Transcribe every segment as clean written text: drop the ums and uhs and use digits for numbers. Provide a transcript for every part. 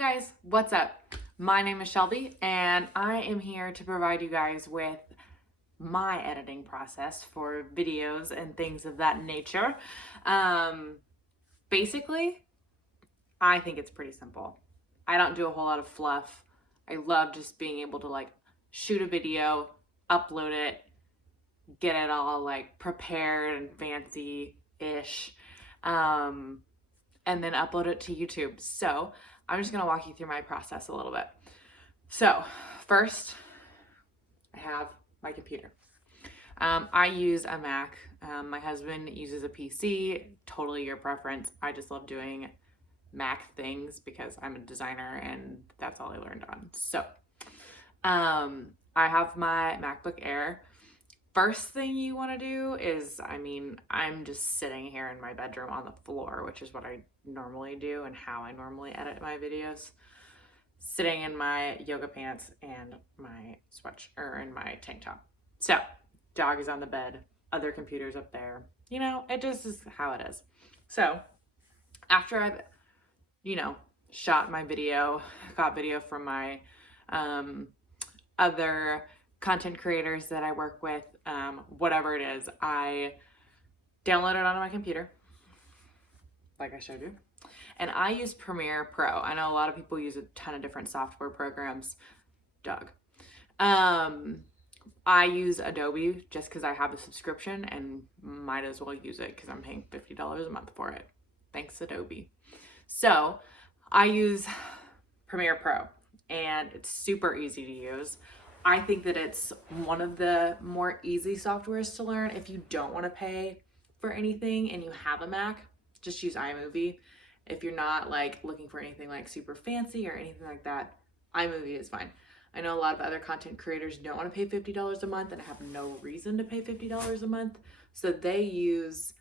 guys, what's up? My name is Shelby and I am here to provide you guys with my editing process for videos and things of that nature. Basically, I think it's pretty simple. I don't do a whole lot of fluff. I love just being able to like shoot a video, upload it, get it all like prepared and fancy-ish, and then upload it to YouTube. So I'm just gonna walk you through my process a little bit. So first, I have my computer. I use a Mac. My husband uses a PC, totally your preference. I just love doing Mac things because I'm a designer and that's all I learned on. So I have my MacBook Air. First thing you want to do is, I'm just sitting here in my bedroom on the floor, which is what I normally do and how I normally edit my videos. Sitting in my yoga pants and my and my tank top. So, dog is on the bed, other computers up there. You know, it just is how it is. So, after I've, shot my video, got video from my other content creators that I work with, whatever it is, I download it onto my computer, like I showed you. And I use Premiere Pro. I know a lot of people use a ton of different software programs. Doug. I use Adobe just because I have a subscription and might as well use it because I'm paying $50 a month for it. Thanks, Adobe. So I use Premiere Pro and it's super easy to use. I think that it's one of the more easy softwares to learn. If you don't want to pay for anything and you have a Mac, just use iMovie. If you're not like looking for anything like super fancy or anything like that, iMovie is fine. I know a lot of other content creators don't want to pay $50 a month and have no reason to pay $50 a month. So they use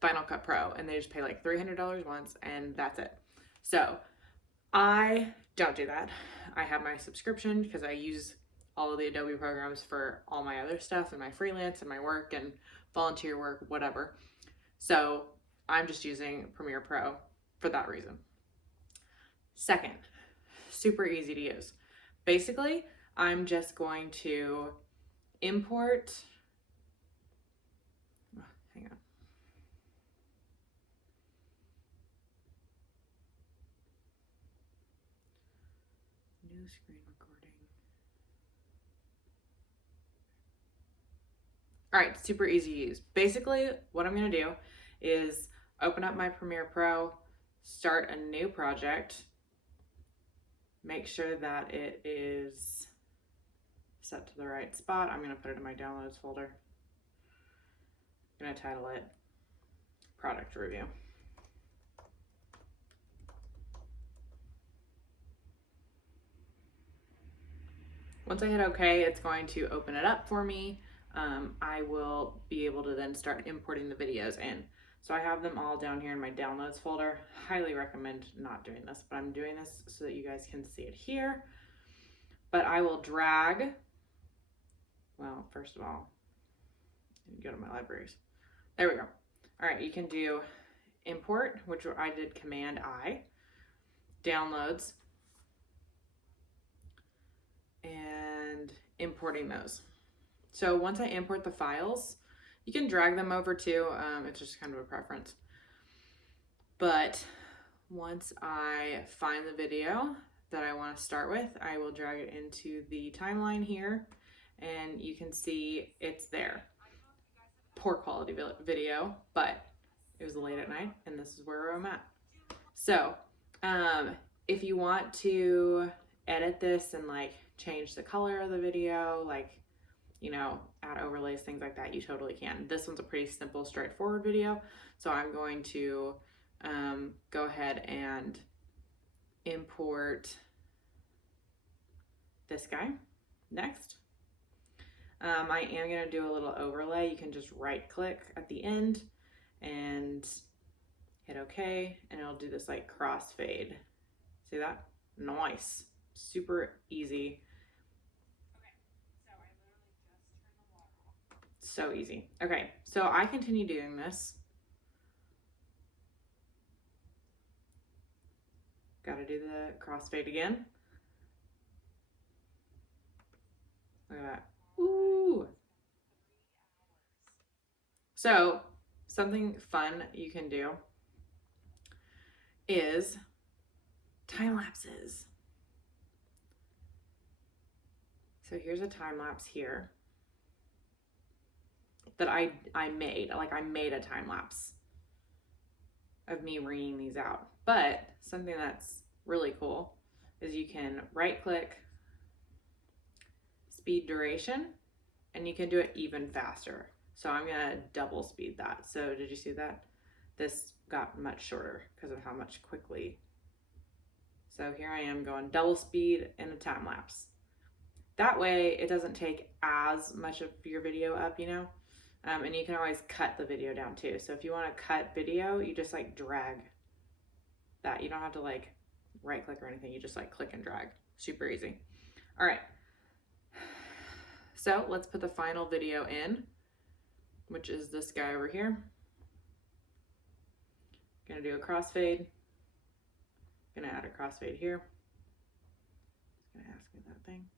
Final Cut Pro and they just pay like $300 once and that's it. So I don't do that. I have my subscription because I use all of the Adobe programs for all my other stuff and my freelance and my work and volunteer work, whatever. So I'm just using Premiere Pro for that reason. Second, super easy to use. Basically, I'm just going to import, hang on. New screen recording. All right, super easy to use. Basically, what I'm gonna do is open up my Premiere Pro, start a new project, make sure that it is set to the right spot. I'm gonna put it in my downloads folder. I'm gonna title it Product Review. Once I hit OK, it's going to open it up for me. I will be able to then start importing the videos in. So I have them all down here in my downloads folder. Highly recommend not doing this, but I'm doing this so that you guys can see it here. But I will drag, well, first of all, go to my libraries. There we go. All right, you can do import, which I did Command I, downloads, and importing those. So once I import the files, you can drag them over too, it's just kind of a preference. But once I find the video that I want to start with, I will drag it into the timeline here and you can see it's there. Poor quality video, but it was late at night and this is where I'm at. So if you want to edit this and like change the color of the video, like, add overlays, things like that, you totally can. This one's a pretty simple, straightforward video. So I'm going to go ahead and import this guy next. I am going to do a little overlay. You can just right click at the end and hit OK, and it'll do this like crossfade. See that? Nice. Super easy. So easy. Okay, so I continue doing this. Gotta do the crossfade again. Look at that. Ooh. So something fun you can do is time lapses. So here's a time lapse here that I made. Like, I made a time lapse of me wringing these out. But something that's really cool is you can right click, speed duration, and you can do it even faster. So I'm gonna double speed that. So did you see that? This got much shorter because of how much quickly. So here I am going double speed in a time lapse. That way it doesn't take as much of your video up, you know? And you can always cut the video down too. So if you want to cut video, you just like drag that. You don't have to like right click or anything. You just like click and drag. Super easy. All right. So let's put the final video in, which is this guy over here. Gonna do a crossfade. Gonna add a crossfade here. It's gonna ask me that thing.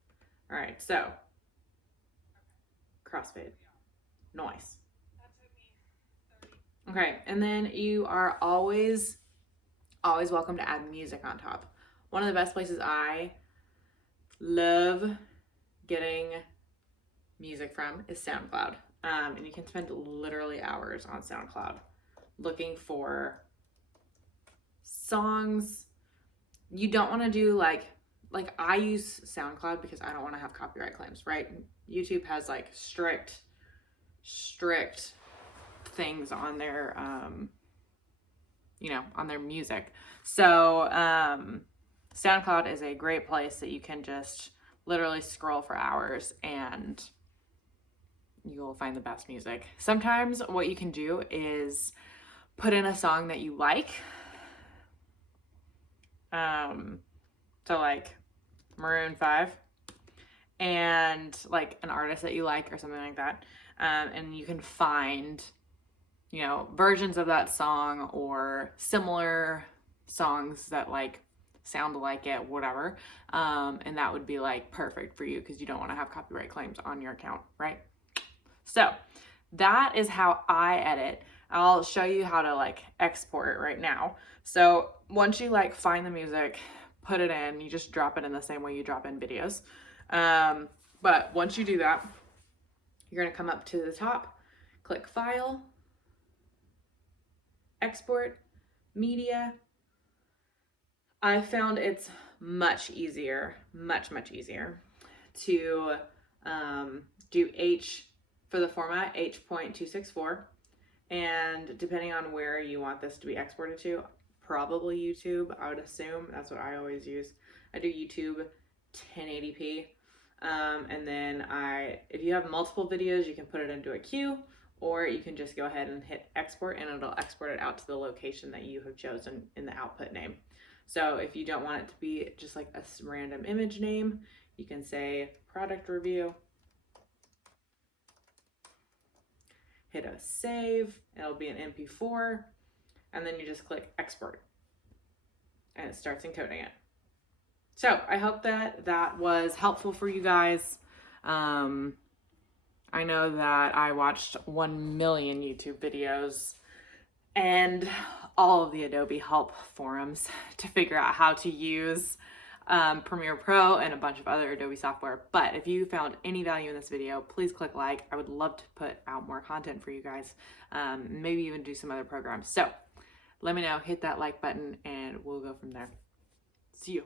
All right, so crossfade. Nice. Okay, and then you are always welcome to add music on top. One of the best places I love getting music from is SoundCloud. And you can spend literally hours on SoundCloud looking for songs. You don't want to do like I use SoundCloud because I don't want to have copyright claims, right? YouTube has like strict things on their on their music. So SoundCloud is a great place that you can just literally scroll for hours and you will find the best music. Sometimes what you can do is put in a song that you like. So like Maroon 5 and like an artist that you like or something like that. And you can find, versions of that song or similar songs that like sound like it, whatever. And that would be like perfect for you because you don't want to have copyright claims on your account, right? So that is how I edit. I'll show you how to like export it right now. So once you like find the music, put it in, you just drop it in the same way you drop in videos. But once you do that, you're gonna come up to the top, click File, Export, Media. I found it's much easier to do H for the format, H.264. And depending on where you want this to be exported to, probably YouTube, I would assume. That's what I always use. I do YouTube 1080p. And then if you have multiple videos, you can put it into a queue, or you can just go ahead and hit export and it'll export it out to the location that you have chosen in the output name. So if you don't want it to be just like a random image name, you can say product review, hit a save, it'll be an MP4, and then you just click export and it starts encoding it. So I hope that was helpful for you guys. I know that I watched 1 million YouTube videos and all of the Adobe help forums to figure out how to use Premiere Pro and a bunch of other Adobe software. But if you found any value in this video, please click like. I would love to put out more content for you guys, maybe even do some other programs. So let me know, hit that like button, and we'll go from there. See you.